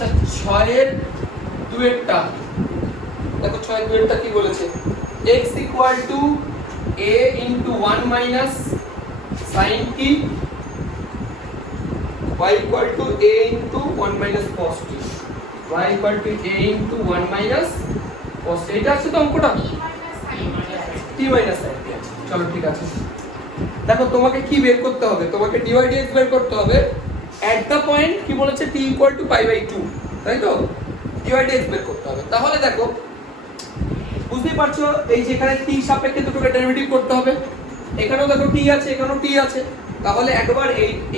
আচ্ছা 6 এর 2 এরটা দেখো 6 এর 2 এরটা কি বলেছে x equal to a into 1 minus sin t y equal to a into 1 minus cos t y equal to a into 1 minus cos t এটা আছে তো অঙ্কটা t minus sin t আছে চলো ঠিক আছে দেখো তোমাকে কি বের করতে হবে তোমাকে dy dx বের করতে হবে at the point কি বলেছে t equal to pi by 2 তাই তো dy dx বের করতে হবে তাহলে দেখো বুঝতেই পারছো এই যেখানে t সাপেক্ষে দুটোকে ডেরিভেটিভ করতে হবে এখানেও দেখো t আছে এখানেও t আছে তাহলে একবার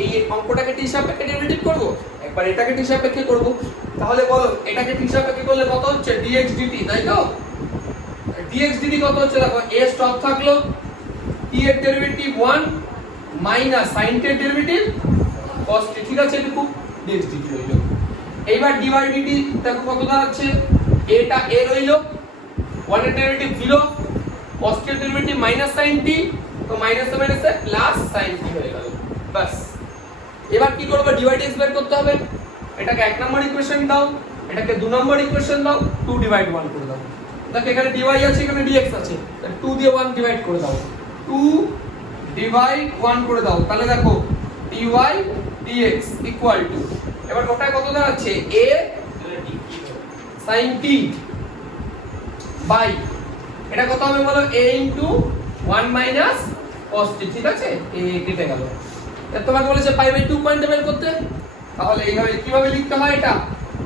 এই অঙ্কটাকে t সাপেক্ষে ডেরিভেটিভ করব একবার এটাকে t সাপেক্ষে করব তাহলে বলো এটাকে t সাপেক্ষে করলে কত হচ্ছে dx dt তাই তো dx dt কত হচ্ছে দেখো a স্টপ থাকলো t এর ডেরিভেটিভ 1 মাইনাস sin t এর ডেরিভেটিভ cos t ঠিক আছে এটুকু dx dt হইলো এইবার dy dt দেখো কত দাঁড়াচ্ছে এটা a রইলো 1 এর ডেরিভেটিভ 0 cos t এর ডেরিভেটিভ মাইনাস sin t তো মাইনাস এ মাইনাস এ প্লাস sin t হয়ে গেল বাস এবার কি করব dy dx বের করতে হবে এটাকে 1 নম্বর ইকুয়েশন দাও এটাকে 2 নম্বর ইকুয়েশন দাও 2 ডিভাইড 1 করে দাও দেখো এখানে dy আছে এখানে dx আছে 2 দিয়ে 1 ডিভাইড করে দাও 2 ডিভাইড 1 করে দাও তাহলে দেখো dy dx ইকুয়াল টু এবার ওটায় কত দাঁড়াচ্ছে a sin t বাই এটা কত হবে বলো a into 1 minus cos t ঠিক আছে এই কেটে গেল এর তোমাকে বলেছে পাই বাই 2 পয়েন্ট বের করতে তাহলে এইভাবে কিভাবে লিখতে হয় এটা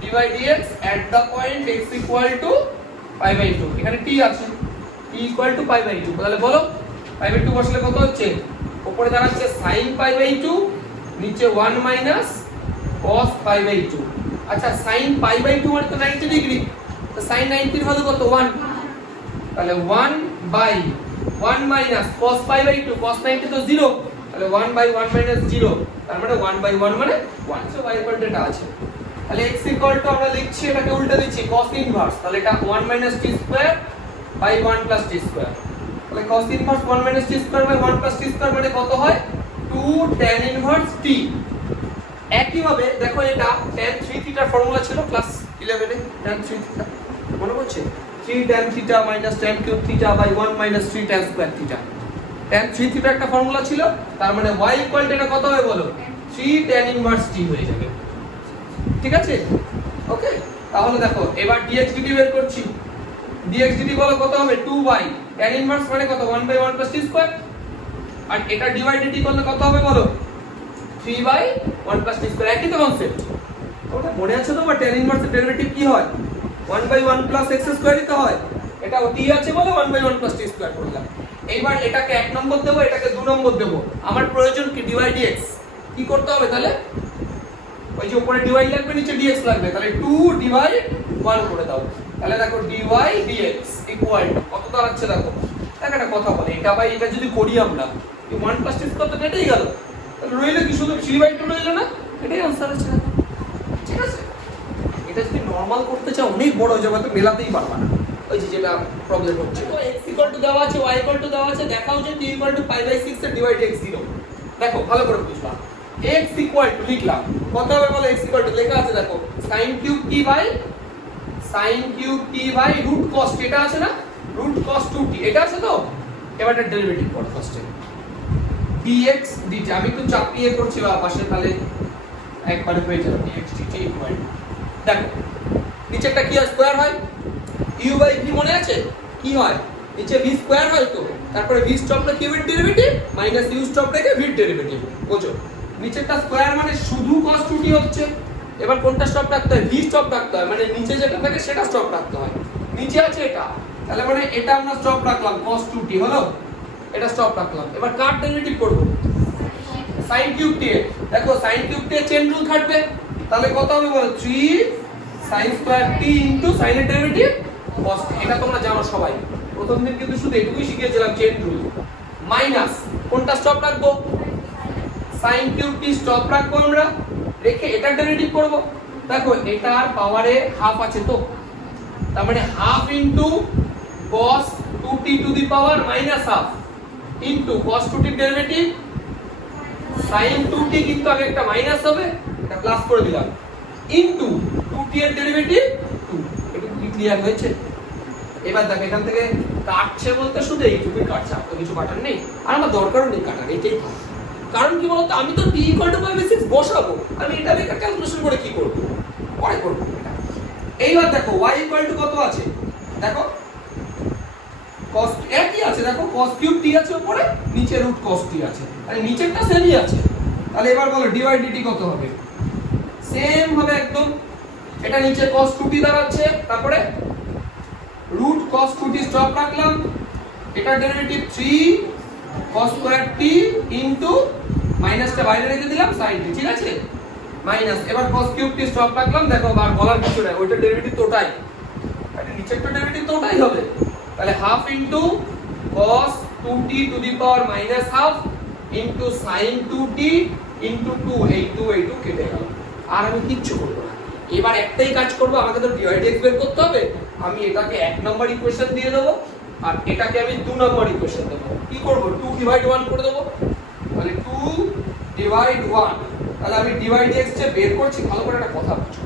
dy dx at the point x equal to pi by 2 এখানে t আছে t equal to pi by 2 তাহলে বলো pi by 2 বসলে কত হচ্ছে উপরে দাঁড়াচ্ছে sin pi by 2 নিচে 1 minus cos pi by 2 আচ্ছা sin pi by 2 মানে তো 90 ডিগ্রি তো sin 90 এর ভ্যালু কত 1 তাহলে 1 by 1 minus cos pi by 2 cos 90 তো 0 তাহলে 1 বাই 1 মাইনাস 0 তার মানে 1 বাই 1 মানে 1 সো y ইকুয়াল টু এটা আছে তাহলে x ইকুয়াল টু আমরা লিখছি এটাকে উল্টা দিচ্ছি cos ইনভার্স তাহলে এটা 1 minus t square by 1 plus t square তাহলে cos inverse 1 minus t square by 1 plus t square মানে কত হয় 2 tan ইনভার্স t একই ভাবে দেখো এটা tan 3 থিটার ফর্মুলা ছিল ক্লাস 11 এ tan 3 থিটা মনে পড়ছে 3 tan theta minus tan cube theta by 1 minus 3 tan square theta tan 3 theta একটা ফর্মুলা ছিল তার মানে y ইকুয়াল টু এটা কত হবে বলো 3 tan ইনভার্স t হয়ে যাবে ঠিক আছে ওকে তাহলে দেখো এবার dx dt বের করছি dx dt বলো কত হবে 2y tan ইনভার্স মানে কত 1 by 1 plus t স্কয়ার আর এটা dy dt করলে কত হবে বলো 3 by 1 plus t স্কয়ার একই তো কনসেপ্ট ওটা মনে আছে তো বা tan ইনভার্স এর ডেরিভেটিভ কি হয় 1 by 1 plus x স্কয়ারই তো হয় এটা t আছে বলে 1 by 1 plus t স্কয়ার করলাম এইবার এটাকে 1 নম্বর দেব এটাকে 2 নম্বর দেব আমার প্রয়োজন কি dy dx কি করতে হবে তাহলে ওই যে উপরে dy লাগবে নিচে dx লাগবে তাহলে 2 ডিভাইড 1 করে দাও তাহলে দেখো dy dx ইকুয়াল কত দাঁড়াচ্ছে দেখো একটা কথা বলে এটা ভাই এটা যদি করি আমরা এই 1 plus t স্কয়ার তো কেটেই গেল তাহলে রইলো কি শুধু 3/2 রইলো না এটাই आंसर আছে ঠিক আছে এটা যদি নরমাল করতে চাও অনেক বড় হয়ে যাবে তো মেলাতেই পারবে না ওই যে যেটা প্রবলেম হচ্ছে তো x ইকুয়াল টু দেওয়া আছে y ইকুয়াল টু দেওয়া আছে দেখাও যে t equal to pi by 6 এর ডিভাইড x 0 দেখো ভালো করে বুঝবা x ইকুয়াল টু লিখলাম কত হবে বলো x ইকুয়াল টু লেখা আছে দেখো sin cube t by root cos t এটা আছে না রুট cos 2t এটা আছে তো এবার এর ডেরিভেটিভ কর ফার্স্টে dx dt আমি একটু চাপিয়ে করছি বা পাশে তাহলে একবারে হয়ে যাবে dx dt ইকুয়াল দেখো নিচেরটা কি হয় স্কয়ার হয় u বাই v মনে আছে কি হয় নিচে v স্কয়ার হয় তো তারপরে v স্টপ না কিউবের ডেরিভেটিভ মাইনাস u স্টপ রেখে v ডেরিভেটিভ বুঝো নিচেরটা স্কয়ার মানে শুধু cos 2t হচ্ছে এবার কোনটা স্টপ রাখতে হয় v স্টপ রাখতে হয় মানে নিচে যেটা থাকে সেটা স্টপ রাখতে হয় নিচে আছে এটা তাহলে মানে এটা আমরা স্টপ রাখলাম cos 2t হলো এটা স্টপ রাখলাম এবার কার ডেরিভেটিভ করব sin কিউব t দেখো sin cube t chain rule খাটবে তাহলে কত হবে বলো 3 sin square t into sin এর ডেরিভেটিভ cos t এটা তোমরা জানো সবাই প্রথম দিন কিন্তু শুধু এটুকুই শিখিয়েছিলাম চেন রুল মাইনাস কোনটা স্টপ রাখবো sin কিউব t স্টপ রাখবো আমরা রেখে এটা ডেরিভেটিভ করব দেখো এটার পাওয়ারে হাফ আছে তো তার মানে half into cos 2t two the power minus half into cos 2t এর ডেরিভেটিভ sin 2t কিন্তু আগে একটা মাইনাস হবে এটা প্লাস করে দিলাম ইনটু 2t এর ডেরিভেটিভ 2। এটা কি ক্লিয়ার হয়েছে? এবার দেখো এখান থেকে কাটছে বলতে শুধু এইটুকুই কাটছে, আর তো কিছু কাটার নেই, আর আমার দরকারও নেই কাটার, এটাই থাক। কারণ কি বলতো, আমি তো t = 5/6 বসাবো, আমি এটা বেকার ক্যালকুলেশন করে কি করব, পরে করব এটা। এইবার দেখো y = কত আছে, দেখো cos একই আছে, দেখো cos কিউব t আছে উপরে, নিচে রুট cos t আছে, মানে নিচেরটা সেমই আছে। তাহলে এবার বলো dy dt কত হবে? সেম হবে একদম, এটা নিচে cos 2t দাঁড়াচ্ছে, তারপরে রুট cos 2t স্টপ রাখলাম, এটা derivative 3 cos square t into মাইনাসটা বাইরে রেখে দিলাম sin t, ঠিক আছে? মাইনাস, এবার cos কিউব t স্টপ রাখলাম, দেখো আর বলার কিছু নাই, ওইটা ডেরিভেটিভ তোটাই, এটা নিচেরটা ডেরিভেটিভ তোটাই হবে। তাহলে half into cos 2t two the power minus half into sin 2t into 2, এই 2 কেটে গেল, আর আমি কিচ্ছু করব না। এবার একটাই কাজ করব, আমাকে তো dy dx বের করতে হবে, আমি এটাকে 1 নম্বর ইকুয়েশন দিয়ে দেব, আর এটাকে আমি 2 নম্বর ইকুয়েশন দেব। কি করব, 2 ডিভাইড 1 করে দেব, মানে 2 ডিভাইড 1। তাহলে আমি dy dx যে বের করছি, ভালো করে একটা কথা বুঝো,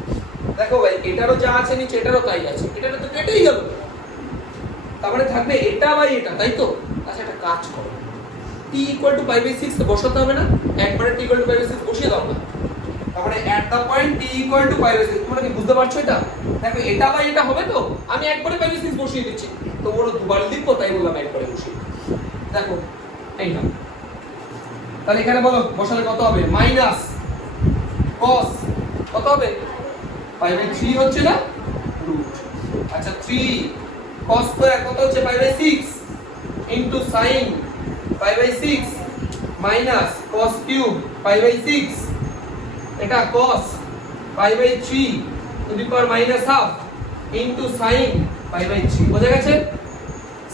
দেখো ভাই এটারও যা আছে নিচে এটারও তাই আছে, এটারও তো কেটেই গেল, তারপরে থাকবে এটা বাই এটা, তাই তো? আচ্ছা একটা কাজ করো, t = 5/6 বসাতে হবে না, একবারে t = 5/6 বসিয়ে দাও না, তারপরে এট দা পয়েন্ট t = 5/6, তোমরা কি বুঝতে পারছো এটা? দেখো এটা বাই এটা হবে তো, আমি একবারে 5/6 বসিয়ে দিচ্ছি, তো ওর দুবার লিখবো তাই বললাম একবারে বসিয়ে। দেখো এই না, তাহলে এখানে বলো বসালে কত হবে, মাইনাস cos কত হবে 5/3 হচ্ছে না, রুট, আচ্ছা 3 cos স্কয়ার কত হচ্ছে 5/6 into sin 5/6 minus cos cube 5/6, এটা cos 5/3 to the power minus half into sin 5/3, বোঝা গেছে?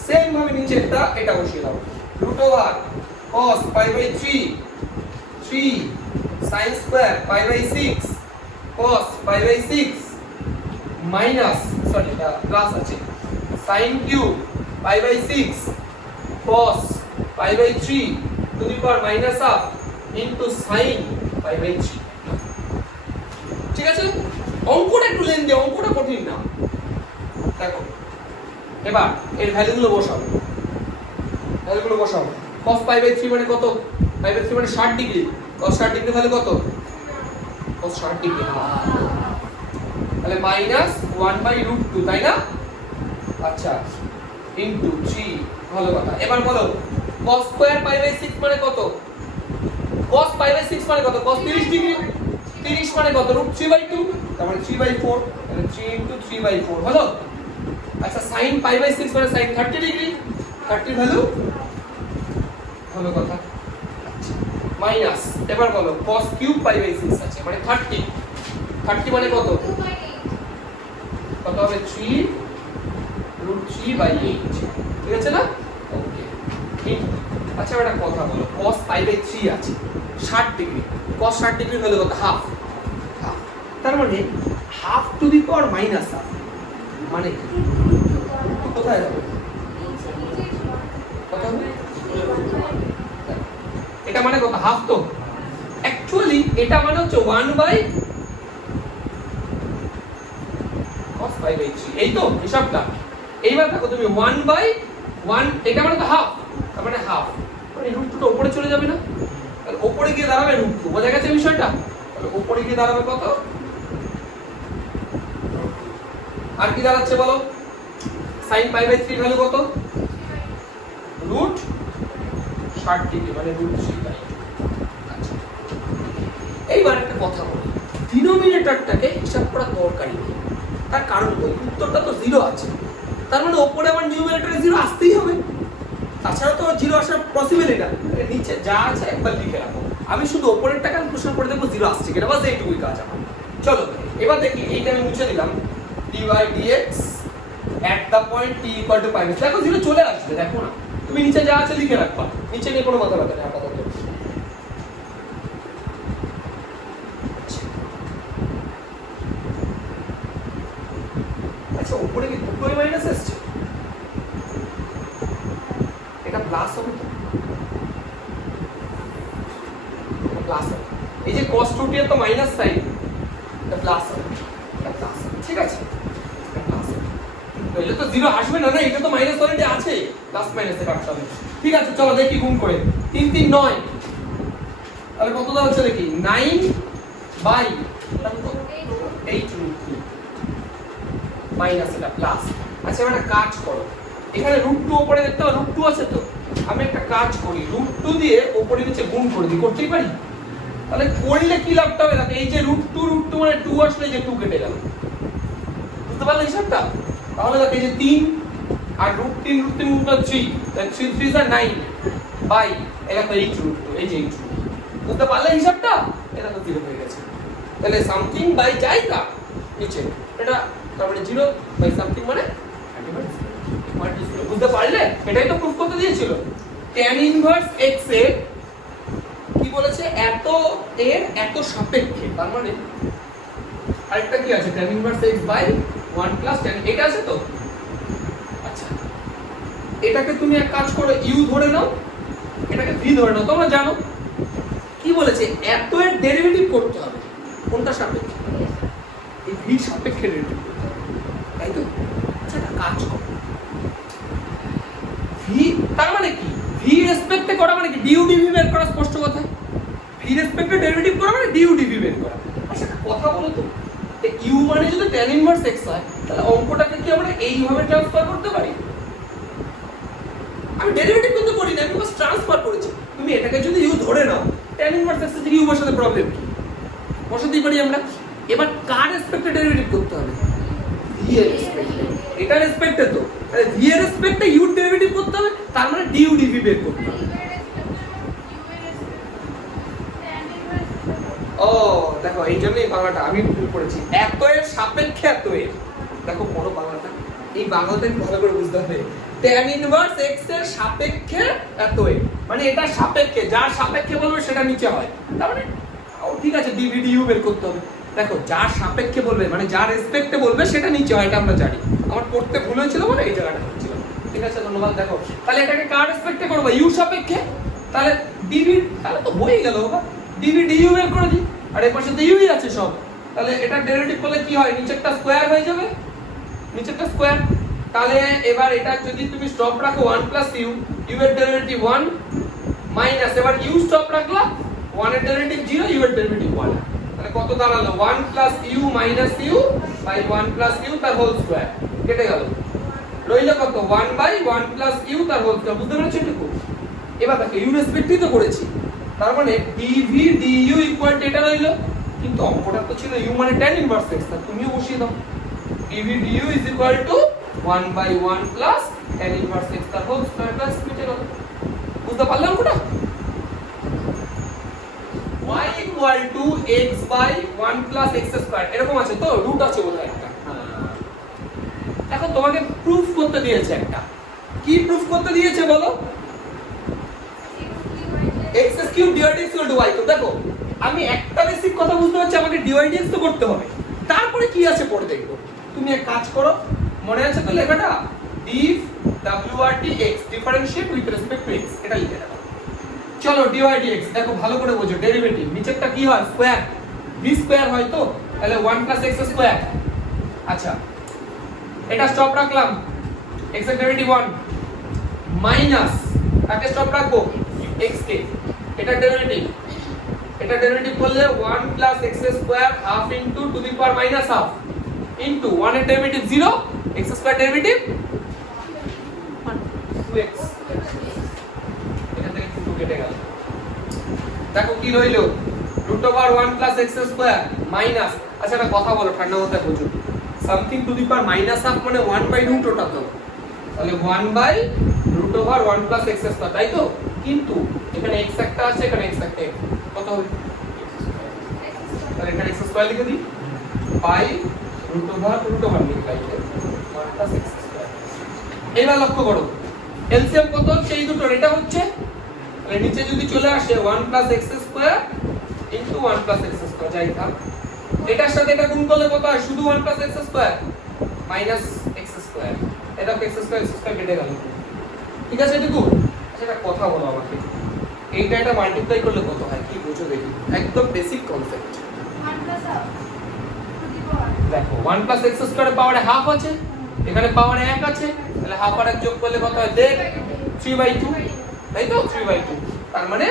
সেম ভাবে নিচেরটা এটা বসিয়ে দাও, root over cos 5/3 3 sin square 5/6 cos 5/6 minus, sorry এটা প্লাস আছে, sin cube 5/6 cos 5/3 to the power minus half into sin 5/3, ঠিক আছে? অঙ্কটা একটু লেন্দি, অঙ্কটা কঠিন না। দেখো এবার এর ভ্যালুগুলো বসাবো, cos 5/3 মানে কত, 5/3 মানে 60 ডিগ্রি, cos 60 ডিগ্রি ভ্যালু কত, cos 60 ডিগ্রি, তাহলে মাইনাস 1/√2, তাই না? আচ্ছা ইনটু 3, ভালো কথা। এবার বলো cos স্কয়ার 5/6 মানে কত, cos 5/6 মানে কত, cos 30 ডিগ্রি, 30 মানে কত, √3/2, তার মানে 3/4, তাহলে 3 ইনটু 3/4 হলো। আচ্ছা sin 5/6 মানে sin 30 ডিগ্রি, 30 ভ্যালু, ভালো কথা। আচ্ছা মাইনাস, এবার বলো cos কিউব 5/6 আছে মানে 30, 30 মানে কত, কত হবে 3√3/8, ঠিক আছে না? ওকে, আচ্ছা একটা কথা বলো, cos 5/3 আছে 60 ডিগ্রি, cos 60 ডিগ্রি ভ্যালু কত, হাফ, তার মানে have to the power minus half, মানে কোথায় যাবে, কত হবে, এটা মানে কত, হাফ, তো অ্যাকচুয়ালি এটা মানে হচ্ছে 1/cos 5/3, এই তো হিসাবটা। এইবার দেখো তুমি 1/1, এটা মানে তো হাফ, তার মানে হাফ, মানে √2টা উপরে চলে যাবে না, তাহলে উপরে গিয়ে দাঁড়াবে √2, বোঝা গেছে বিষয়টা? তাহলে উপরে গিয়ে দাঁড়াবে কত, আর কি দাঁড়াচ্ছে বলো, sin 5/3 ভ্যালু কত, √60 ডিগ্রি মানে √3/2। আচ্ছা এইবার একটা কথা বলি, ডিনোমিনেটরটাকে হিসাব করা দরকারই নেই, তার কারণ হলো উত্তরটা তো 0 আছে, তার মানে উপরে আমার নিউমারেটরে 0 আসতেই হবে, তাছাড়া তো 0 আসার পসিবলই না। নিচে যা আছে একবার লিখে রাখো, আমি শুধু উপরেরটা ক্যালকুলেশন করে দেখবো 0 আসছে কিনা, বাস এইটুকুই কাজ আমার। চলো এবার দেখি, এইটা আমি মুছে দিলাম, dy dx at the point t = 5, দেখো 0 চলে আসবে, দেখো না, তুমি নিচে যা আছে লিখে রাখবা, নিচে নিয়ে কোনো মাথা ব্যথা নেই আপাতত। আচ্ছা উপরে কি দুটোই মাইনাস আসছে, এটা প্লাস হবে তো, এটা প্লাস হবে, এই যে cos 2t এর তো মাইনাস সাইন, এটা প্লাস হবে, এটা প্লাস হবে, ঠিক আছে, এটা প্লাস হবে। তাহলে তো জিরো আসবে না, না এটা তো মাইনাস অলরেডি আছে, প্লাস মাইনাসে কাটতে হবে। ঠিক আছে চলো দেখি গুণ করে, 3 3 9, তাহলে কত দাঁড়াচ্ছে দেখি, 9 বাই 8 √2 মাইনাস এটা প্লাস। আচ্ছা এবার একটা কাজ করো, এখানে √2 উপরে দেখতে হবে, √2 আছে তো, আমি একটা কাজ করি, √2 দিয়ে উপরে নিচে গুণ করে দিই, করতেই পারি। তাহলে করলে কি লাভটা হবে, দেখো এই যে √2 √2 মানে 2 আসলে যে 2 কেটে গেল, বুঝতে পারলে হিসাবটা? তাহলে দেখো এই যে 3 আর √3 √3 3, তাহলে 3 3 is 9 বাই এটা তো 8 √2, এই যে 8 বুঝতে পারলে হিসাবটা? এটা তো 0 হয়ে গেছে। তাহলে সামথিং বাই জায়গা নিচে এটা, তারপরে 0 বাই সামথিং মানে বুঝতে পারলে? এটাই তো প্রুফ করতে দিয়েছিল। tan ইনভার্স x এর কি বলেছে, এত এর এত সাপেক্ষে, তার মানে আরেকটা কি আছে, tan inverse x by 1 plus tan, এটা আছে তো। আচ্ছা এটাকে তুমি এক কাজ করো, u ধরে নাও, এটাকে v ধরে নাও, তোমরা জানো কি বলেছে, এত এর ডেরিভেটিভ করতে হবে, কোনটা সাপেক্ষে, এই v সাপেক্ষে ডেরিভেটিভ করতে হবে, তাই তো? আচ্ছা একটা কাজ করো, v তার মানে কি, v রেসপেক্টে করা মানে কি, du dv বের করা, স্পষ্ট কথা, v রেসপেক্টে ডেরিভেটিভ করা মানে du dv বের করা। আচ্ছা একটা কথা বলো তো, u মানে যদি tan ইনভার্স x হয়, তাহলে অঙ্কটাকে কি আমরা এইভাবে ট্রান্সফার করতে পারি? আমি ডেরিভেটিভ কিন্তু করি না, আমি বাস ট্রান্সফার করেছি। তুমি এটাকে যদি u ধরে নাও, tan ইনভার্স x এর u বসাতে প্রবলেম কি, বসাতেই পারি আমরা। এবার কার রেসপেক্টে ডেরিভেটিভ করতে হবে, v এর রেসপেক্টে, এটা রেসপেক্টে তো, তাহলে v এর রেসপেক্টে u ডেরিভেটিভ করতে হবে, তার মানে du dv বের করতে হবে। ও দেখো এই জন্যই বাংলাটা আমি ভুল করেছি, এত এর সাপেক্ষে এত এর, দেখো বড় বাংলাটা, এই বাংলাটা ভালো করে বুঝতে হবে, tan ইনভার্স x এর সাপেক্ষে এত এর, মানে এটা সাপেক্ষে, যার সাপেক্ষে বলবে সেটা নিচে হয়, তার মানে ও ঠিক আছে dv du বের করতে হবে। দেখো যার সাপেক্ষে বলবে মানে যার রেসপেক্টে বলবে সেটা নিচে হয়, এটা আমরা জানি, আমার পড়তে ভুল হয়েছিল বলে এই জায়গাটা হচ্ছিল। ঠিক আছে ধন্যবাদ। দেখো তাহলে এটাকে কার রেসপেক্টে করব, u সাপেক্ষে, তাহলে dv, তাহলে তো হয়ে গেল বাবা, dv du বের করে দিই, আর এই পাশে তো u ই আছে সব, তাহলে এটা ডেরিভেটিভ করলে কি হয়, নিচেরটা স্কয়ার হয়ে যাবে, নিচেরটা স্কয়ার। তাহলে এবার এটা যদি তুমি স্টপ রাখো 1 u, u এর ডেরিভেটিভ 1 মাইনাস, এবার u স্টপ রাখলা, 1 এর ডেরিভেটিভ 0, u এর ডেরিভেটিভ 1, তাহলে কত দাঁড়ালো, 1 u minus u by 1 u তার হোল স্কয়ার, কেটে গেল, রইল কত, 1 বাই 1 u তার হোল স্কয়ার। বুঝতে পেরেছো এটুকু? এবার দেখো u রেসপেক্টই তো করেছি, তার মানে dv du ইকুয়াল টু এটা রইল, কিন্তু অঙ্কটা তো ছিল u মানে tan ইনভার্স x, তা তুমিও বসিয়ে দাও, dv du is equal to 1 by 1 plus tan inverse x তার হোল স্কয়ার প্লাস কেটে গেল। বুঝতে পারলে অঙ্কটা? y equal to x by 1 plus x square, এরকম আছে তো, রুট আছে বোধহয় একটা। এখন তোমাকে প্রুফ করতে দিয়েছে একটা, কি প্রুফ করতে দিয়েছে বলো, x³ dydx y। তো দেখো আমি একটা বেসিক কথা বুঝতে পারছি, আমাকে dydx তো করতে হবে, তারপরে কি আছে পড়ে দেখবো। তুমি এক কাজ করো, মনে আছে তো লেখাটা, dif wrdx differentiate with respect to x, এটা লিখে দাও। চলো dydx দেখো ভালো করে বোঝো, ডেরিভেটিভ নিচেরটা কি হয়, স্কয়ার, v স্কয়ার হয় তো, তাহলে 1 + x স্কয়ার। আচ্ছা এটা স্টপ রাখলাম, x এর ডেরিভেটিভ 1 মাইনাস, তাকে স্টপ রাখবো x কে, এটা ডেরিভেটিভ করলে 1 + x square half into two the power minus half into 1 এর derivative 0, x square derivative 2x, এটা থেকে 2 কেটে গেল, দেখো কি রইলো, √1 + x স্কয়ার মাইনাস, আচ্ছা একটা কথা বলো ঠান্ডা মাথায় বোঝো, something to the power minus half মানে 1/√, ওটা তো, তাহলে 1/√1 + x স্কয়ার, তাই তো, কিন্তু এখানে x একটা আছে, এখানে x একটা, কত হবে, তাহলে এখানে x স্কয়ার লিখে দিই, পাই √√1 লিখলাই 1 + x স্কয়ার। এবার লক্ষ্য করো এলসিএম কত হচ্ছে, এই দুটোর এটা হচ্ছে, তাহলে নিচে যদি চলে আসে 1 + x square into 1 + x square, যাই থাক, এটার সাথে এটা গুণ করলে কত হয়, শুধু 1 + x square minus x square, এটা x স্কয়ার কেটে গেল, ঠিক আছে এটুকু। আচ্ছা একটা কথা বলো আমাকে, এইটা এটা মাল্টিপ্লাই করলে কত হয়, কি বুঝো দেখি, একদম বেসিক কনসেপ্ট। 1 + দেখো 1 প্লাস এক্স স্কয়ারের পাওয়ারে হাফ আছে, এখানে পাওয়ারে 1 আছে, তাহলে হাফ আর 1 যোগ করলে কত হয় দেখ 3/2, তাই তো 3/2। তার মানে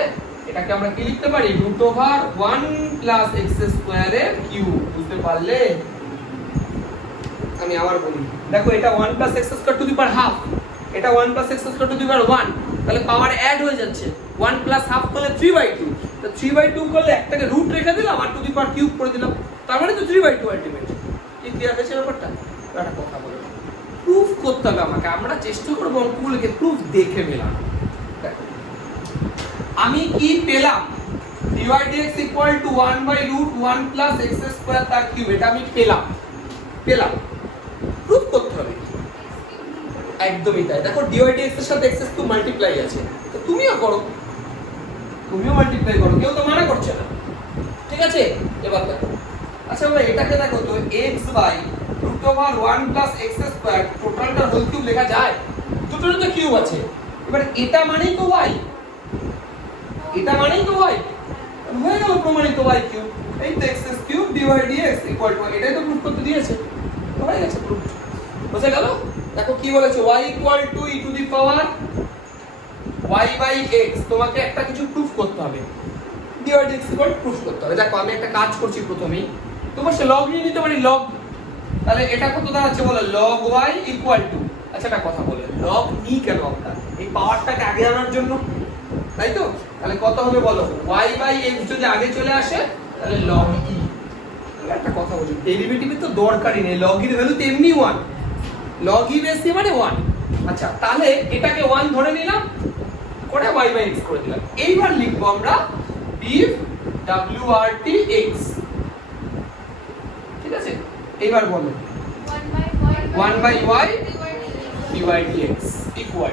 এটাকে আমরা কি লিখতে পারি √1 প্লাস এক্স স্কয়ারের কিউব। বুঝতে পারলে? আমি আবার বলি, দেখো এটা 1 plus X square to the power half, এটা 1 plus X square to the power 1, তাহলে পাওয়ার অ্যাড হয়ে যাচ্ছে। 1 প্লাস হাফ করলে 3/2, তো 3/2 করলে একটাকে রুট রেখে দিলাম আর টু দি পাওয়ার কিউব করে দিলাম, তার মানে তো 3/2 আলটিমেট। কি ক্লিয়ার হয়েছে ব্যাপারটা? একটা কথা বলো, প্রুফ করতে হবে আমাকে, আমরা চেষ্টা করব অঙ্কগুলোকে প্রুফ দেখে মেলানো। আমি কি পেলাম dy dx = 1/√1 plus x square তার কিউব, এটা আমি পেলাম। প্রুফ করতে হবে একদমই তাই। দেখো dy dx এর সাথে x কিউব মাল্টিপ্লাই আছে, তো তুমিও করো, তুমিও মাল্টিপ্লাই করো, কেউ তো মানা করছে না, ঠিক আছে? এবার দেখো, আচ্ছা ভাই এটাকে দেখো তো x/√1 প্লাস x স্কয়ার টোটালটা হোল কিউব লেখা যায়? দুটোরই তো কিউব আছে, এবার এটা মানেই তো y, এটা মানেই তো y, হয়ে গেল প্রমাণিত y কিউব। এই তো x কিউব dy dx = এটাই তো প্রুফ করতে দিয়েছে, হয়ে গেছে প্রুফ। বুঝে গেল? দেখো কি বলেছে y = e two the power y/x, তোমাকে একটা কিছু প্রুফ করতে হবে, dy dx প্রুফ করতে হবে। দেখো আমি একটা কাজ করছি, প্রথমেই তোমার সে লগ নিয়ে নিতে পারি, লগ, তাহলে এটা কত দাঁড়াচ্ছে বলো log y = আচ্ছা একটা কথা বলে log নি কেন আমরা এই পাওয়ারটাকে আগে আনার জন্য, তাই তো? তাহলে কত হবে বলো y/x যদি আগে চলে আসে তাহলে log e। একটা কথা বলি, ডেরিভেটিভে তো দরকারই নেই, log এর ভ্যালু তো এমনি 1, log e বেশি মানে 1। আচ্ছা তাহলে এটাকে 1 ধরে নিলাম, করে y/x করে দিলাম। এইবার লিখবো আমরা df wrtx, ঠিক আছে? এইবার বলো 1/y dy dx =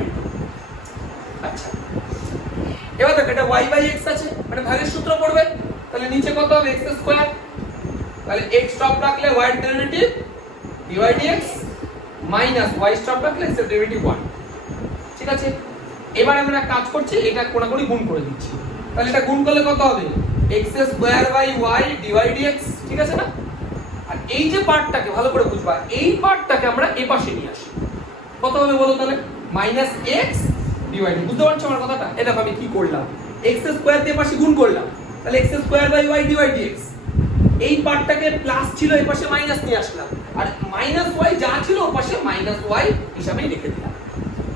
আচ্ছা এবার দেখো এটা y/x আছে, মানে ভাগের সূত্র পড়বে, তাহলে নিচে কত হবে x স্কয়ার, তাহলে x স্টপ রাখলে y এর derivative dy dx minus y stop রাখলে x এর ডেরিভেটিভ 1, ঠিক আছে? এবার আমরা কাজ করছি, এটা কোণাকুণি গুণ করে দিচ্ছি, তাহলে এটা গুণ করলে কত হবে x square by y dy dx, ঠিক আছে না? আর এই যে পার্টটাকে ভালো করে বুঝবা, এই পার্টটাকে আমরা এই পাশে নিয়ে আসি, কত হবে বলো তাহলে -x dy, বুঝতে পারছো আমার কথাটা? এটা আমি কি করলাম, x স্কয়ার দিয়ে পাশে গুণ করলাম, তাহলে x square by y dy dx, এই পার্টটাকে প্লাস ছিল এই পাশে মাইনাস নিয়ে আসলাম, আর -y যা ছিল ওর পাশে -y হিসাবেই রেখে দিলাম।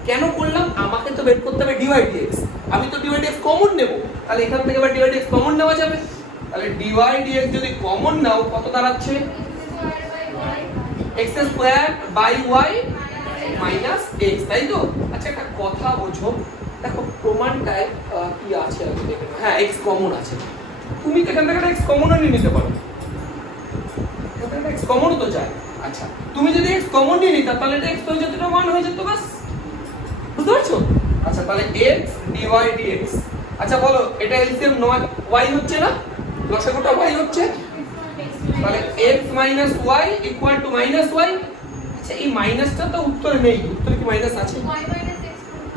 কেন করলাম? আমাকে তো বের করতে হবে dy dx, আমি তো dy dx কমন নেব, তাহলে এখান থেকে আবার dy dx কমন নেওয়া যাবে, তাহলে dy dx যদি কমন নাও কত দাঁড়াচ্ছে x square by y minus x, তাই তো? আচ্ছা একটা কথা বোঝো, দেখো প্রমাণটায় কি আছে আমি দেখে, হ্যাঁ x কমন আছে, তুমি তো এখান থেকে x কমনও নিয়ে নিতে পারো, এখান থেকে x কমনও তো যায়। আচ্ছা তুমি যদি x কমন নিয়ে নিতা তাহলে এটা x হয়ে যেত, এটা 1 হয়ে যেত, বাস। বুঝতে পারছো? আচ্ছা তাহলে x dy dx, আচ্ছা বলো এটা এলসিএম y হচ্ছে না, লসাগুটা y হচ্ছে, তাহলে x y -y, আচ্ছা এই মাইনাসটা তো উত্তরে নেই, উত্তরে কি মাইনাস আছে?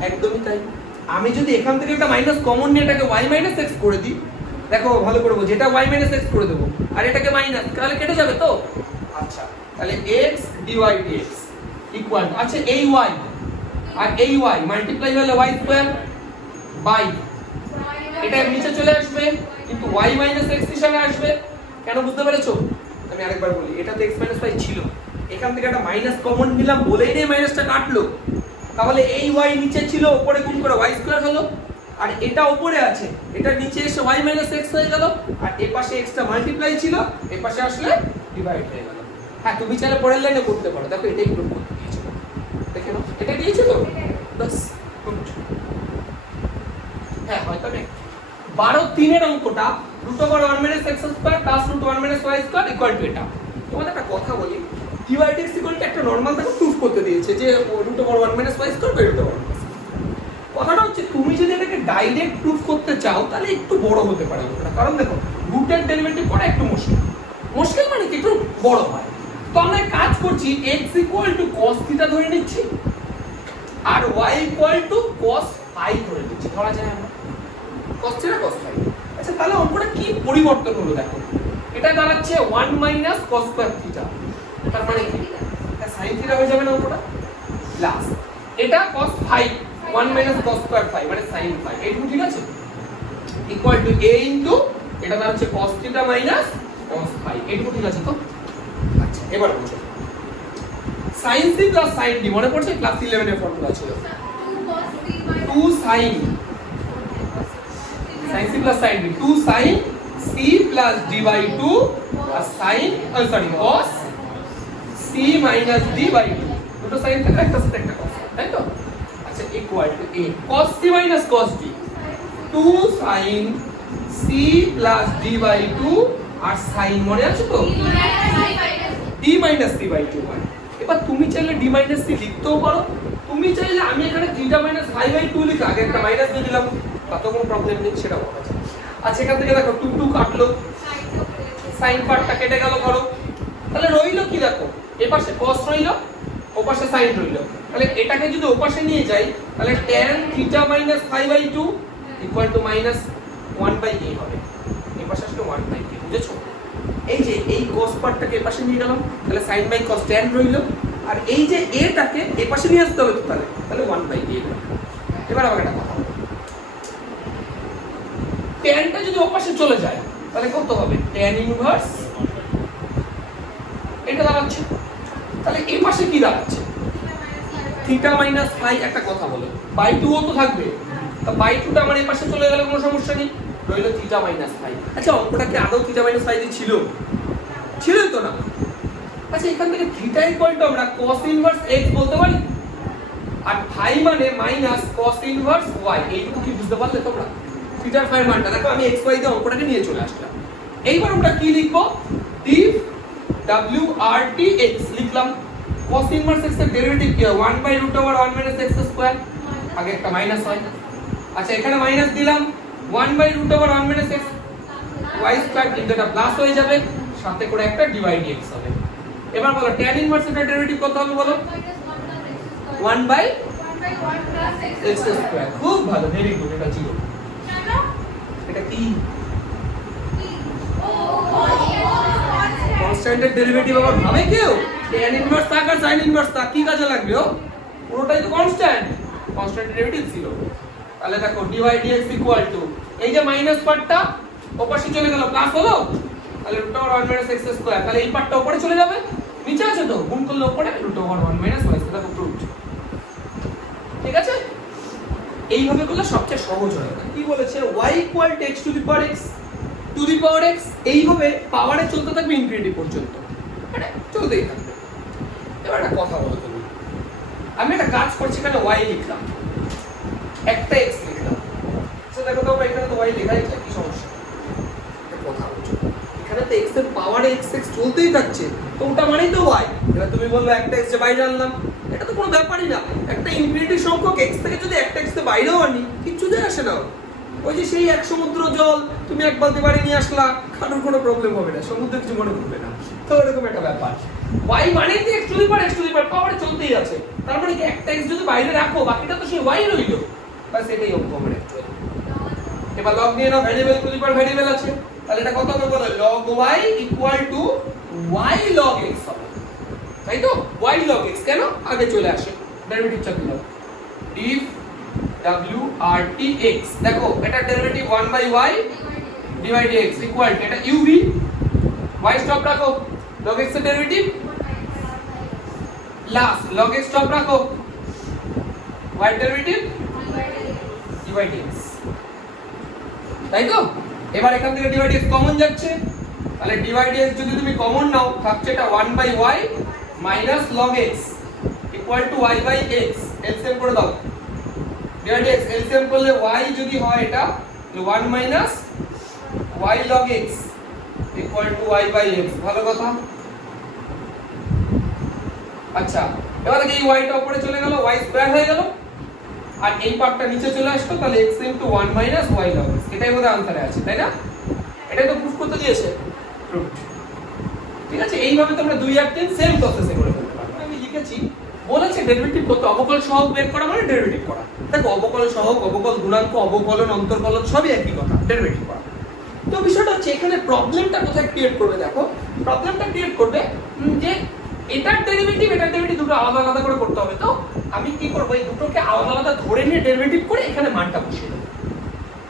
একদমই তাই। আমি যদি এখান থেকে একটা মাইনাস কমন নিয়ে এটাকে y - x করে দিই, দেখো ভালো করে বুঝো, এটা y - x করে দেবো আর এটাকে মাইনাস, তাহলে কেটে যাবে তো। আচ্ছা তাহলে x dy dx ইকুয়াল, আচ্ছা এই y আর এই y মাল্টিপ্লাই হলে y স্কয়ার বাই, এটা নিচে চলে আসবে কিন্তু y - x হিসাবে আসবে, কেন বুঝতে পেরেছো? আমি আরেকবার বলি, এটা তো x - y ছিল, এখান থেকে একটা মাইনাস কমন নিলাম বলেই এই মাইনাসটা কাটলো, তাহলে এই y নিচে ছিল, উপরে গুণ করে y স্কয়ার হলো, আর এটা উপরে আছে, এটা নিচে এসে y - x হয়ে গেল, আর এই পাশে x টা মাল্টিপ্লাই ছিল, এই পাশে আসলে ডিভাইড হয়ে গেল। হ্যাঁ তুমি চাইলে পরের লাইনে করতে পারো, দেখো এটাই প্রুফ করতে দিয়েছে, দেখে নাও এটা দিয়েছে তো, বাস। হ্যাঁ হয়তো নেই 12/3 এর অঙ্কটা √1 - x square plus √1 - y square equal to এটা। তোমাদের একটা কথা বলি, dy dx ইকুয়াল টু একটা নরমাল তাকে প্রুফ করতে দিয়েছে যে √1 - y স্কয়ার বাই √1। কথাটা হচ্ছে তুমি যদি এটাকে ডাইরেক্ট প্রুফ করতে চাও তাহলে একটু বড় হতে পারে ওটা, কারণ দেখো রুটের ডেরিভেটিভ করা একটু মুশকিল মানে কি একটু বড় হয়। তো আমরা কাজ করছি x cos θ ধরে নিচ্ছি আর y cos phi ধরে নিচ্ছি, ধরা যায় আমরা cos θ cos phi। আচ্ছা তাহলে অঙ্কটা কি পরিবর্তন হলো দেখো, এটা দাঁড়াচ্ছে 1 মাইনাস cos স্কয়ার থিটা, তার মানে কি এটা sin থিটা হয়ে যাবে না উপরে প্লাস এটা cos phi 1 minus cos square phi মানে sin ফাই, এইটুকু ঠিক আছে, ইকুয়াল টু a ইনটু এটা দাঁড়াচ্ছে cos theta minus cos phi, এইটুকু ঠিক আছে তো। আচ্ছা এবার বুঝো sin c plus sin d মনে পড়ছে ক্লাস 11 এর ফর্মুলা ছিল 2 sin c plus sin d 2 sin c plus d by 2 আর sin cos c minus d by 2 দুটো sin থেকে একটা সাথে একটা cos, তাই তো। আচ্ছা equal to a cos c minus cos d 2 sin c plus d by 2 আর sin মনে আছে তো d minus c by 2 হয়। এবার তুমি চাইলে d minus c লিখতেও পারো, তুমি চাইলে আমি এখানে থিটা মাইনাস ফাই বাই 2 লিখে আগে একটা মাইনাস দিয়ে দিলাম, তাতে কোনো প্রবলেম নেই, সেটা বলা আছে। আচ্ছা এখান থেকে দেখো 2 2 কাটলো, সাইন পার্টটা কেটে গেল ধরো, তাহলে রইলো কি দেখো এপাশে cos রইলো ওপাশে sin রইলো, তাহলে এটাকে যদি ওপাশে নিয়ে যাই তাহলে tan theta minus phi by 2 equal to minus 1 by a হবে, এপাশে আসলে 1 বাই a, বুঝেছো। এই যে এই cos পার্টটাকে এপাশে নিয়ে গেলাম তাহলে sin বাই cos tan রইলো, আর এই যে a টাকে এপাশে নিয়ে আসতে হবে তো তাহলে 1 বাই a। এবার আবার একটা কথা, ট্যানটা যদি ওপাশে চলে যায় তাহলে কত হবে tan ইনভার্স এটা দাঁড়াচ্ছে, তাহলে এই পাশে কি দাঁড়াচ্ছে থিটা মাইনাস ফাই। একটা কথা বলো বাই 2 ও তো থাকবে, তা বাই 2টা আমার এই পাশে চলে গেলে কোনো সমস্যা নেই, রইলো থিটা মাইনাস ফাই। আচ্ছা অঙ্কটা কি আদৌ থিটা মাইনাস ফাই ছিল? ছিল তো না। আচ্ছা এখান থেকে থিটা ইকুয়াল টু আমরা cos ইনভার্স x বলতে পারি, আর ফাই মানে মাইনাস cos ইনভার্স y, এইটুকু কি বুঝতে পারলে তোমরা? থিটার ফাই মানটা দেখো আমি x y দিয়ে অঙ্কটাকে নিয়ে চলে আসলাম। এইবার আমরা কি লিখবো div wrdx লিখলাম, cos ইনভার্স x এর ডেরিভেটিভ কি হয় 1/√1 - x স্কয়ার, আগে একটা মাইনাস হয়। আচ্ছা এখানে মাইনাস দিলাম 1/√1 - x y স্কয়ার, কিন্তু এটা প্লাস হয়ে যাবে, সাথে করে একটা ডিভাইড x হবে। এবার বলো tan ইনভার্স এর ডেরিভেটিভ কত হবে বলো 1/1 + x স্কয়ার, খুব ভালো, ভেরি গুড, এটা 0। এটা কি কনস্ট্যান্টের ডেরিভেটিভ আবার ভাবে কেউ tan ইনভার্স থাক আর sin ইনভার্স থাক কি কাজে লাগবে? ও পুরোটাই তো কনস্ট্যান্ট, কনস্ট্যান্ট ডেরিভেটিভ 0। তাহলে দেখো dy dx ইকুয়াল টু এই যে মাইনাস পার্টটা ওপাশে চলে গেল প্লাস হলো, তাহলে √1 - x স্কয়ার, তাহলে এই পার্টটা উপরে চলে যাবে, নিচে আছে তো গুণ করলে উপরে √1 - y স্কয়ার, দেখো রুট, ঠিক আছে। এইভাবে করলে সবচেয়ে সহজ হয়। কি বলেছে y equal to x to the power x to the power x, এইভাবে পাওয়ারে চলতে থাকবে ইনফিনিটি পর্যন্ত, মানে চলতেই থাকবে। এবার একটা কথা বলো তুমি, আমি একটা কাজ করছি এখানে y লিখলাম, একটা x লিখলাম, তো দেখো তো এখানে তো y লেখাই আছে, কি সমস্যা? কথা বলছো এখানে তো x এর পাওয়ারে x চলতেই থাকছে, তো ওটা মানেই তো y। এবার তুমি বলবে একটা x যে বাইরে আনলাম, এটা তো কোনো ব্যাপারই না, একটা ইনফিনিটি সংখ্যক x থেকে যদি একটা x তে বাইরেও আনি কিচ্ছু যায় আসে না। ওই যে সেই এক সমুদ্র জল তুমি এক বালতি বাড়ি নিয়ে আসলা, কারোর কোনো প্রবলেম হবে না, সমুদ্র কিছু মনে করবে না, তো এরকম একটা ব্যাপার। y মানে তো x টু দি পাওয়ার পাওয়ারে চলতেই আছে, তার মানে কি একটা x যদি বাইরে রাখো বাকিটা তো সেই y রইলো, বাস এটাই অঙ্ক হবে অ্যাকচুয়ালি। এবার log নিয়ে নাও, variable to the power variable আছে, তাহলে এটা কত হবে বলো log y equal to y log x হবে, তাই তো y log x কেন আগে চলে আসে ডেরিভেটিভটা দিলাম div wrdx, দেখো এটা derivative 1/y divide x equal two এটা uv, y স্টপ রাখো, log x এর derivative last log x stop রাখো, y ডেরিভেটিভ ডিভাইড x, তাই তো। এবার এখান থেকে ডিভাইড x কমন যাচ্ছে, তাহলে ডিভাইড x যদি তুমি কমন নাও থাকছে এটা 1/y minus log x equal to y by x, LCM করে দাও, ডিভাইড x এলসিএম করলে y যদি হয় এটা 1 minus y log x equal to y by x, ভালো কথা। আচ্ছা এবার এই y টা উপরে চলে গেল, y স্কয়ার হয়ে গেল, আর এই পার্টটা নিচে চলে আসলো, তাহলে x into 1 minus y log x, এটাই বোধহয় আনসারে আছে, তাই না? এটাই তো প্রুফ করতে দিয়েছে, প্রুফ, ঠিক আছে। এইভাবে তোমরা 2 আর 3 সেম প্রসেসে করে ফেলতে পারবে। আমি লিখেছি বলেছে ডেরিভেটিভ কত, অবকল সহগ বের করা মানে ডেরিভেটিভ করা। দেখো অবকল সহগ, অবকল গুণাঙ্ক, অবকলন, অন্তর্কলন সবই একই কথা, ডেরিভেটিভ করা। তো বিষয়টা হচ্ছে এখানে প্রবলেমটা কোথায় ক্রিয়েট করবে দেখো, প্রবলেমটা ক্রিয়েট করবে যে এটার ডেরিভেটিভ দুটো আলাদা আলাদা করে করতে হবে। তো আমি কি করব, এই দুটোকে আলাদা আলাদা ধরে নিয়ে ডেরিভেটিভ করে এখানে মানটা বসিয়ে দেব।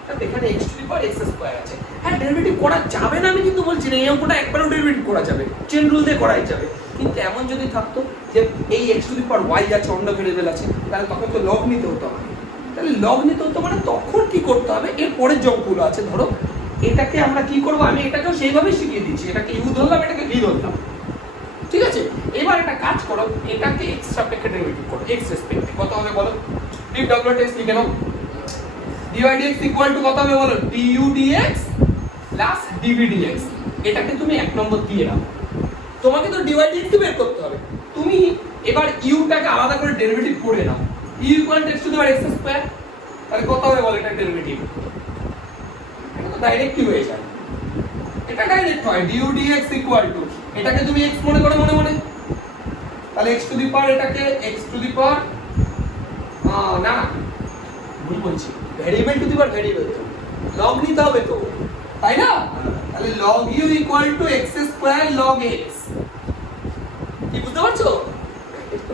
তাহলে এখানে x to the power x square আছে। হ্যাঁ ডেরিভেটিভ করা যাবে না আমি কিন্তু বলছি না, এই অঙ্কটা একবারও ডেরিভেটিভ করা যাবে, চেন রুল দিয়ে করাই যাবে। কিন্তু এমন যদি থাকতো যে এই x to the power y আছে, অন্য ভেরিয়েবল আছে, তাহলে তখন তো লগ নিতে হতো আমাকে। তাহলে লগ নিতে হতো মানে তখন কি করতে হবে, এর পরের যোগগুলো আছে, ধরো এটাকে আমরা কি করব, আমি এটাকেও সেইভাবেই শিখিয়ে দিচ্ছি, এটাকে u ধরলাম, এটাকে v ধরলাম, ঠিক আছে। এবার একটা কাজ করো, এটাকে x সাপেক্ষে ডেরিভেটিভ করো, x রেসপেক্টে কত হবে বলো, dw(x) লিখে নাও, dy dx ইকুয়াল টু কত হবে বলো, du dx plus dv dx। এটাকে তুমি এক নম্বর দিয়ে নাও, তোমাকে তো dy dx বের করতে হবে। তুমি এবার u টাকে আলাদা করে ডেরিভেটিভ করে নাও, u equal to x to the power x square, তাহলে কত হবে বলো এটা ডেরিভেটিভ, এটা তো ডাইরেক্টলি হয়ে যায়, এটা ডাইরেক্ট হয়, du dx ইকুয়াল টু, এটাকে তুমি x মনে করো মনে মনে, তাহলে x টু দি পাওয়ার, এটাকে x টু দি পাওয়ার না ভুল বলছি, variable to the power variable, তো লগ নিতে হবে তো, তাই না? তাহলে log u equal to x square log x, কি বুঝতে পারছো?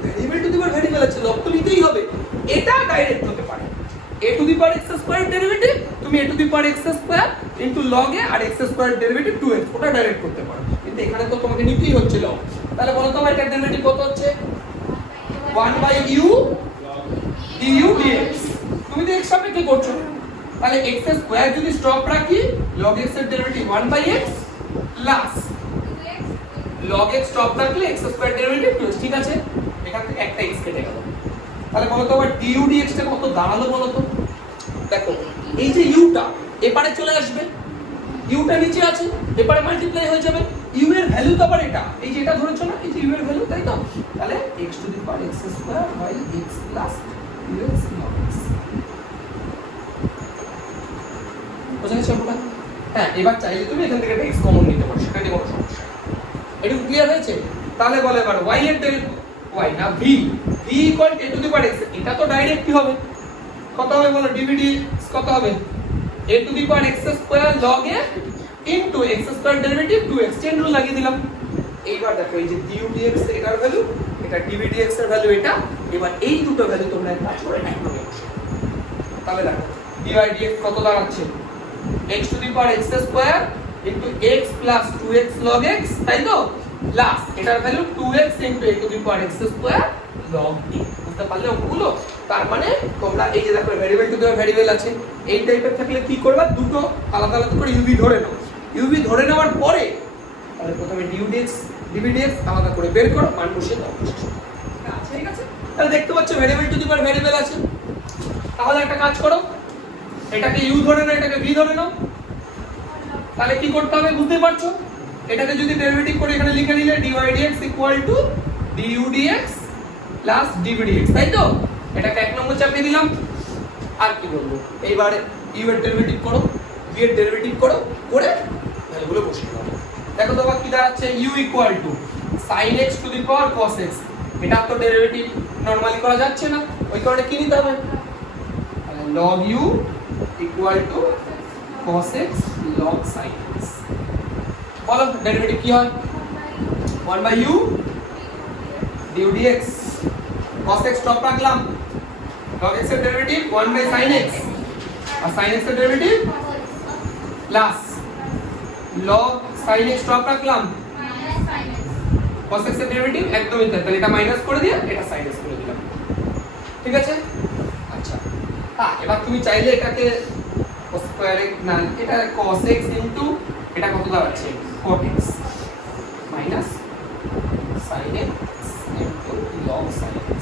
Variable to the power variable আছে, লগ তো নিতেই হবে। এটা ডাইরেক্ট হতে পারে a to the power x square derivative, তুমি a to the power x square into log a আর x স্কয়ার ডেরিভেটিভ 2x, ওটা ডাইরেক্ট করতে পারো। কিন্তু এখানে তো তোমাকে নিতেই হচ্ছে log। তাহলে বলো তো এটার ডেরিভেটিভ কত হচ্ছে, 1/u du dx, তুমি তো x সাপেক্ষে করছো, তাহলে x স্কয়ার যদি স্টপ রাখি, log x এর derivative 1/x plus log x stop রাখলে x স্কয়ার ডেরিভেটিভ 2x, ঠিক আছে। এখান থেকে একটা x কেটে গেল, তাহলে বলো তো আবার du dx টা কত দাঁড়ালো বলো তো, দেখো এই যে u টা এপারে চলে আসবে, u টা নিচে আছে, এপারে মাল্টিপ্লাই হয়ে যাবে, u এর ভ্যালু তো আবার এটা, এই যে এটা ধরেছো না, এই যে u এর ভ্যালু, তাই তো? তাহলে x to the power x square by x plus 2x log x, বুঝা গেছে পুরো? হ্যাঁ, এবার চাইলে তুমি এখান থেকে একটা x কমন নিতে পারো, সেটা নিয়ে কোনো সমস্যা নেই। এটা ক্লিয়ার হয়েছে? তাহলে বলে এবার y এর ডেরিভেটিভ, y না v equal a to the power x, এটা তো ডাইরেক্টই হবে, কত হবে বলো, dv dx কত হবে, a to the power x square log a into x square derivative 2x, chain rule লাগিয়ে দিলাম। এইবার দেখো এই যে du dx এটার ভ্যালু, এটা dv dx এর ভ্যালু এটা, এবার এই দুটো ভ্যালু তোমরা কাজ করে এক নম্বরে বসাও। তাহলে দেখো dy dx কত দাঁড়াচ্ছে, x to the power x square into x plus 2x log x, তাই তো, প্লাস এটার value 2x into a to the power x square log a। বুঝতে পারলে অঙ্কগুলো? তার মানে তোমরা এই যে দেখো variable to the power variable আছে, এই টাইপের থাকলে কি করবা, দুটো আলাদা আলাদা করে uv ধরে নাও, uv ধরে নেওয়ার পরে তাহলে প্রথমে du dx dv dx আলাদা করে বের করো, মান বসিয়ে দাও, ঠিক আছে। তাহলে দেখতে পাচ্ছ variable to the power variable আছে। তাহলে একটা কাজ করো, এটাকে u ধরে নাও, এটাকে v ধরে নাও, তাহলে কি করতে হবে বুঝতে পারছো, এটাকে যদি ডেরিভেটিভ করে এখানে লিখে নিলে dy dx equal two du dx plus dv dx, তাই তো? এটাকে এক নম্বর চাপিয়ে দিলাম, আর কি বলবো, এইবারে u এর ডেরিভেটিভ করো, v এর ডেরিভেটিভ করো, করে ভ্যালুগুলো বসিয়ে দাও। দেখো তো কি দাঁড়াচ্ছে, u equal to sin x to the power cos x, এটা তো ডেরিভেটিভ নরমালি করা যাচ্ছে না, ওই কারণে কি নিতে হবে, log u equal to cos x log sin x, বলো ডেরিভেটিভ কি হয়, 1/u du dx, cos x stop রাখলাম, log x এর ডেরিভেটিভ 1/sin x, আর sin x এর derivative plus log sin x stop রাখলাম, cos x এর derivative একদমই তাই, তাহলে এটা মাইনাস করে দিয়ে এটা sin x করে দিলাম, ঠিক আছে। আচ্ছা হ্যাঁ, এবার তুমি চাইলে এটাকে স্কয়ার x না, এটা cos x ইনটু এটা কত দাঁড়াচ্ছে cot x minus sin x into log sin x,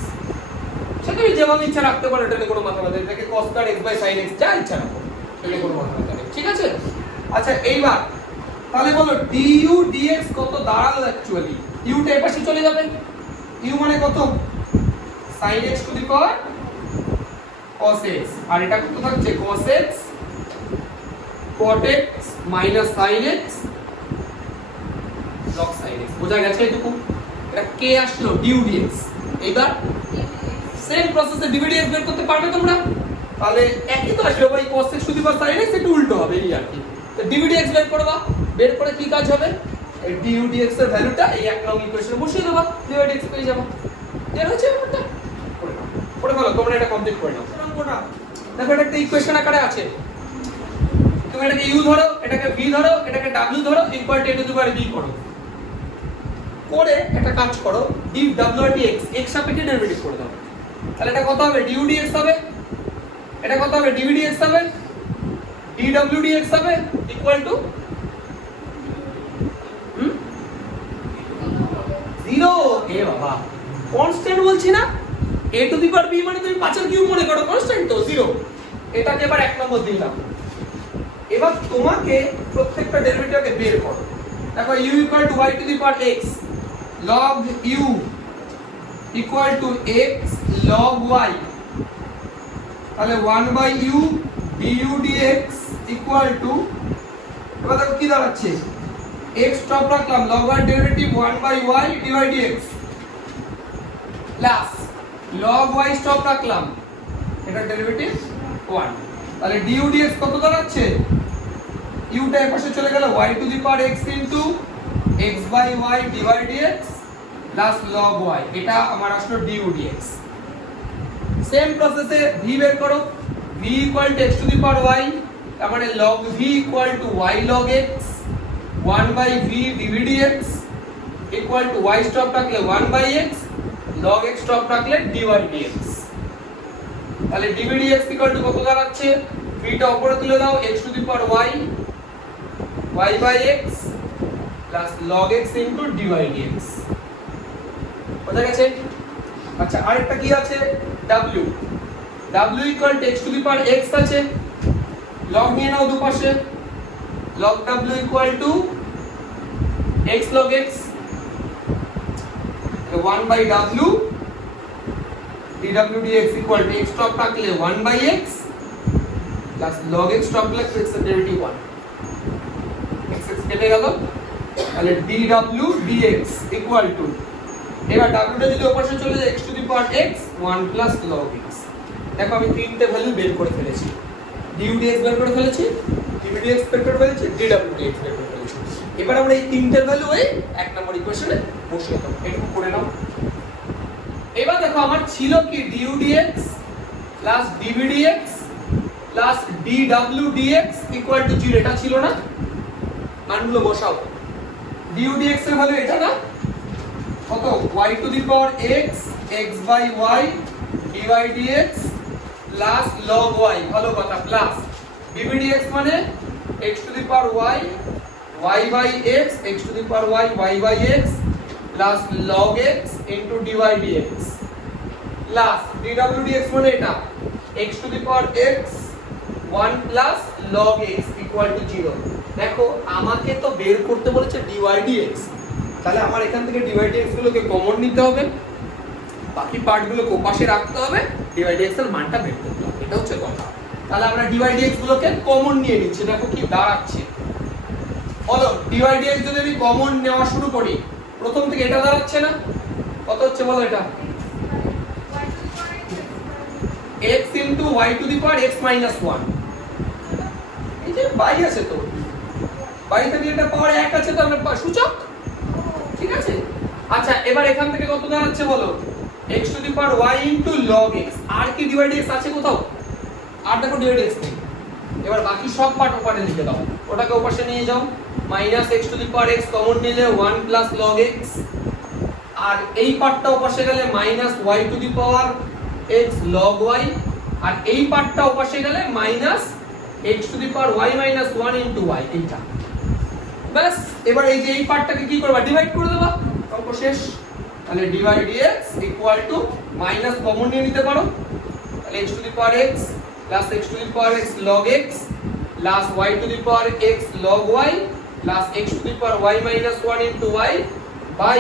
সেটা তুমি যেভাবে ইচ্ছা রাখতে পারো, এটা নিয়ে কোনো মাথা ব্যথা নেই, এটাকে cos square x by sin x যা ইচ্ছা রাখো, এটা কোনো মাথা ব্যথা নেই, ঠিক আছে। আচ্ছা এইবার তাহলে বলো du dx কত দাঁড়ালো, অ্যাকচুয়ালি u টা এপাশে চলে যাবে, u মানে কত sin x to the power cos x, আর এটা কত থাকছে cos x cot x minus sin x log sin x, বোঝা গেছে এটুকু? এটা কে আসলো du dx, এইবার সেম প্রসেসে dv dx বের করতে পারবে তোমরা, তাহলে একই তো আসবে ভাই, cos x to the power sin x, একটু উল্টো হবে এই আর কি। তো dvdx বের করবা, বের করে কি কাজ হবে, এই du dx এর ভ্যালুটা এই এক নং ইকুয়েশনে বসিয়ে দেবা, dydx পেয়ে যাবে। এর হচ্ছে ব্যাপারটা, করে নাও, করে ফেলো, তোমরা এটা কমপ্লিট করে নাও। অঙ্কটা দেখো, এটা একটা ইকুয়েশন আকারে আছে, তুমি এটাকে u ধরো, এটাকে v ধরো, এটাকে w ধরো, equal to a to the power b করো, করে একটা কাজ করো, dw আর dx x সাপেক্ষে ডেরিভেটিভ করে দাও। তাহলে এটা কত হবে, du dx হবে, এটা কত হবে, dv dx হবে, dw dx হবে ইকুয়াল টু 0। এ বাবা, কনস্ট্যান্ট বলছি না, a to the power b মানে তুমি 5 এর কিউব মনে করো, কনস্ট্যান্ট তো 0। এটাকে এবার এক নম্বর দিলাম। এবার তোমাকে প্রত্যেকটা ডেরিভেটিভকে বের করো। দেখো u equal to y to the power x log u equal to x log y, তাহলে 1 by u du dx equal to, এবার দেখো কি দাঁড়াচ্ছে, x টপ রাখলাম, log y derivative 1 by y dy dx plus log y stop রাখলাম, এটা derivative 1, তাহলে du dx কত দাঁড়াচ্ছে, u টা এর পাশে চলে গেল, y to the power x into x by y dy dx plus log y, এটা আমার আসলো du dx। সেম প্রসেসে v বের করো, v equal to x to the power y, তার মানে log v equal to y log x 1 by v dv dx equal to y stop রাখলে 1 by x log x stop রাখলে dy dx। তাহলে dv dx equal to কত দাঁড়াচ্ছে, v টা উপরে তুলে দাও, x to the power y y by x plus log x into dy dx। বোঝা গেছে? আচ্ছা, আরেকটা কি আছে, w, w equal to x to the power x আছে, log নিয়ে নাও দুপাশে, log w equal to x log x, 1 by w dw dx equal to x top রাখলে 1 by x plus log x top রাখলে x এর derivative 1, x x কেটে গেল, তাহলে dw dx ইকুয়াল টু, এবার w টা যদি ওপাশে চলে যায় x to the power x 1 plus log x। দেখো আমি তিনটে ভ্যালু বের করে ফেলেছি, du dx বের করে ফেলেছি, dv dx বের করে ফেলেছি, dw dx বের করে ফেলেছি। এবার আমরা এই তিনটে ভ্যালু এই এক নম্বর ইকুয়েশনে বসিয়ে দেব, একটু করে নাও। এবার দেখো আমার ছিল কি du dx plus dv dx plus dw dx equal to 0, এটা ছিল না, মানগুলো বসাও। du dx এর ভ্যালু এটা না, কত, y to the power x x by y dy dx plus log y, ভালো কথা, প্লাস dv dx মানে x to the power y y by x x to the power y y by x plus log x into dy dx plus dw dx মানে এটা x to the power x 1 plus log x equal to 0। দেখো আমাকে তো বের করতে বলেছে dy dx, তাহলে আমার এখান থেকে dy dx গুলোকে কমন নিতে হবে, বাকি পার্টগুলোকে ওপাশে রাখতে হবে, dy dx এর মানটা বের করতে হবে, এটা হচ্ছে কথা। তাহলে আমরা dy dx গুলোকে কমন নিয়ে নিচ্ছি, দেখো কি দাঁড়াচ্ছে, বলো dy dx যদি আমি কমন নেওয়া শুরু করি, প্রথম থেকে এটা দাঁড়াচ্ছে না, কত হচ্ছে বলো, এটা x into y to the power x minus 1, এই যে y আছে তো, y থেকে এটা পাওয়ার 1 আছে তো আমরা সূচক, ঠিক আছে। আচ্ছা এবার এখান থেকে কত দাঁড়াচ্ছে বলো, x to the power y into log x, আর কি dy dx আছে কোথাও, আর দেখো dy dx নেই। এবার বাকি সব পার্ট ওপারে লিখে দাও, ওটাকে ওপাশে নিয়ে যাও, minus x to the power x common নিলে 1 প্লাস log x, আর এই পার্টটা ওপাশে গেলে minus y to the power x log y, আর এই পার্টটা ওপাশে গেলে minus x to the power y minus 1 into y, এইটা বাস। এবার এই যে এই পার্টটাকে কি করবা, ডিভাইড করে দেবা, অঙ্ক শেষ। তাহলে dy dx equal to minus common নিয়ে নিতে পারো, তাহলে x to the power x plus x to the power x log x plus y to the power x log y plus x to the power y minus 1 into y by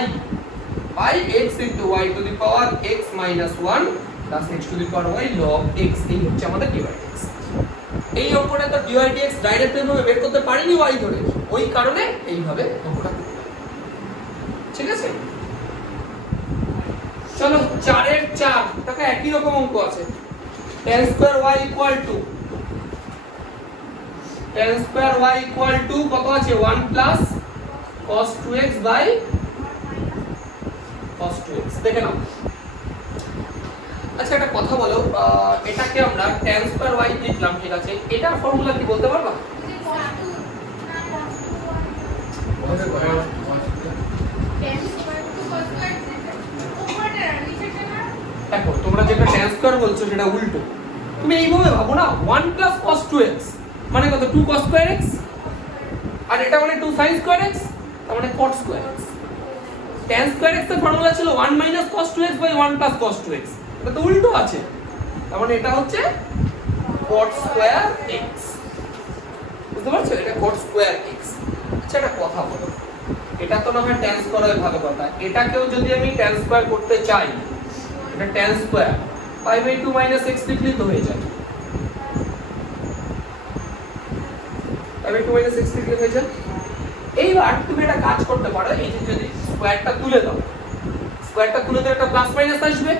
x into y to the power x minus 1 plus x to the power y log x, এই হচ্ছে আমাদের dy dx। এই অঙ্কটা তো dy dx direct ভাবে বের করতে পারিনি y ধরে, ওই কারণে এইভাবে অঙ্কটা করতে, ঠিক আছে। চলো 4 এর 4, দেখো একই রকম অঙ্ক আছে, tan square y equal to tan square y equal to কত আছে 1 plus cos 2x by cos 2x দেখে নাও। আচ্ছা একটা কথা বলো, এটাকে আমরা tan স্কয়ার y লিখলাম, ঠিক আছে, এটার ফর্মুলা কি বলতে পারবা? দেখো তোমরা যেটা tan স্কয়ার বলছো সেটা উল্টো, তুমি এইভাবে ভাবো না, 1 প্লাস cos 2x মানে কত 2 cos স্কয়ার x, আর এটা মানে 2 sin স্কয়ার x, তার মানে cot square x। tan square x এর ফর্মুলা ছিল 1 minus cos 2x by 1 plus cos 2x, এটা তো উল্টো আছে, তার মানে এটা হচ্ছে cot স্কয়ার x। বুঝতে পারছো, এটা cot স্কয়ার x। আচ্ছা একটা কথা বলো, এটা তো না হয় tan স্কয়ারের ভালো কথা, এটাকেও যদি আমি tan স্কয়ার করতে চাই, এটা tan square pi by 2 minus x লিখলে তো হয়ে যাবে, pi বাই 2 মাইনাস x লিখলে হয়ে যাবে। এইবার তুমি একটা কাজ করতে পারো, এই যে যদি স্কয়ারটা তুলে দাও, স্কয়ারটা তুলে দিলে একটা প্লাস মাইনাস আসবে,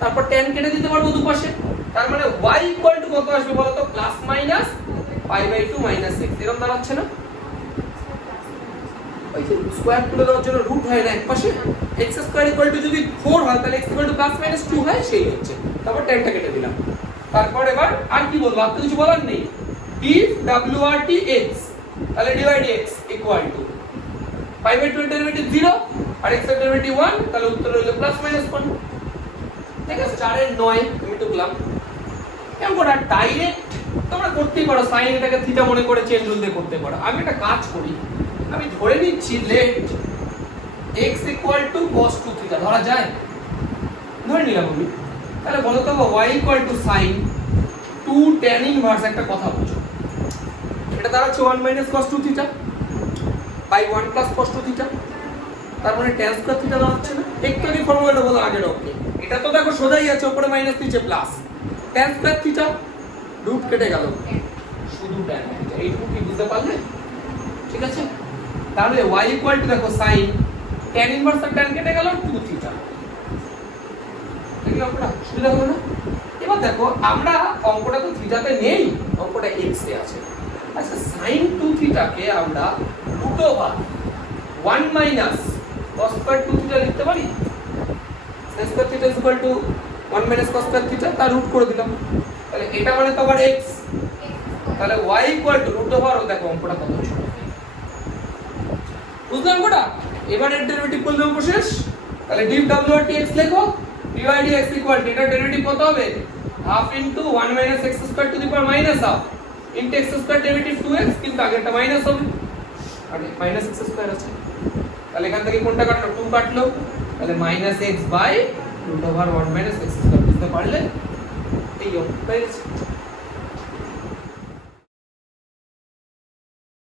তারপর tan কেটে দিতে পারবো দুপাশে, তার মানে y ইকুয়াল টু কত আসবে বলো তো, plus minus pi by 2 minus x, এরকম দাঁড়াচ্ছে না? ওই যে স্কয়ার তুলে দেওয়ার জন্য রুট হয় না একপাশে, x স্কয়ার ইকুয়াল টু যদি 4 হয় তাহলে x equal two plus minus 2 হয়, সেই হচ্ছে, তারপর tan টা কেটে দিলাম। তারপর এবার আর কি বলবো, আর তো কিছু বলার নেই, if wrt x তাহলে divide x equal to pi by 2 এর ডেরিভেটিভ 0 আর x এর ডেরিভেটিভ 1, তাহলে উত্তর হলো প্লাস মাইনাস 1। ঠিক আছে, 4 এর 9 আমি টুকলাম। কেমন করে ডাইরেক্ট তোমরা করতেই পারো, sin এটাকে থিটা মনে করে চেন রুল দিয়ে করতে পারো। আমি একটা কাজ করি, আমি ধরে নিচ্ছি let x equal to cos 2 theta ধরা যায়, ধরে নিলাম আমি। তাহলে বলো তো y equal to sin 2 tan inverse, একটা কথা বুঝো, এটা দাঁড়াচ্ছে 1 minus cos 2 theta by 1 plus cos 2 theta, তার মানে tan স্কয়ার থিটা দাঁড়াচ্ছে না? একটু আগে ফর্মুলাটা বলা আগের ওকে, এটা তো দেখো সোজাই আছে, উপরে মাইনাস নিচে plus, tan square theta root কেটে গেল, শুধু tan থিটা, এইটুকু কি বুঝতে পারলে? ঠিক আছে, তাহলে y ইকুয়াল টু দেখো sin tan ইনভার্স আর tan কেটে গেল 2 থিটা, দেখলে অঙ্কটা সুবিধা হলো না? এবার দেখো আমরা অঙ্কটা তো থিটাতে নেই, অঙ্কটা x এ আছে। আচ্ছা sin 2 থিটাকে আমরা root over 1 minus cos square 2 theta লিখতে পারি, sin square theta is equal to 1 minus cos square theta, তার রুট করে দিলাম, তাহলে এটা মানে তো আবার x, তাহলে y equal to root over, ও দেখো অঙ্কটা কত ছোট, বুঝলাম অঙ্কটা? এবার এর ডেরিভেটিভ করলে অঙ্ক শেষ। তাহলে df wrt x লেখো, dy dx ইকুয়াল টু এটার ডেরিভেটিভ কত হবে, half into 1 minus x square to the power minus half into x square derivative 2x, কিন্তু আগেরটা মাইনাস হবে আর মাইনাস x স্কয়ার আছে, তাহলে এখান থেকে কোনটা কাটলো, 2 কাটলো, তাহলে minus x by root over 1 minus x square, বুঝতে পারলে? এই অঙ্কটা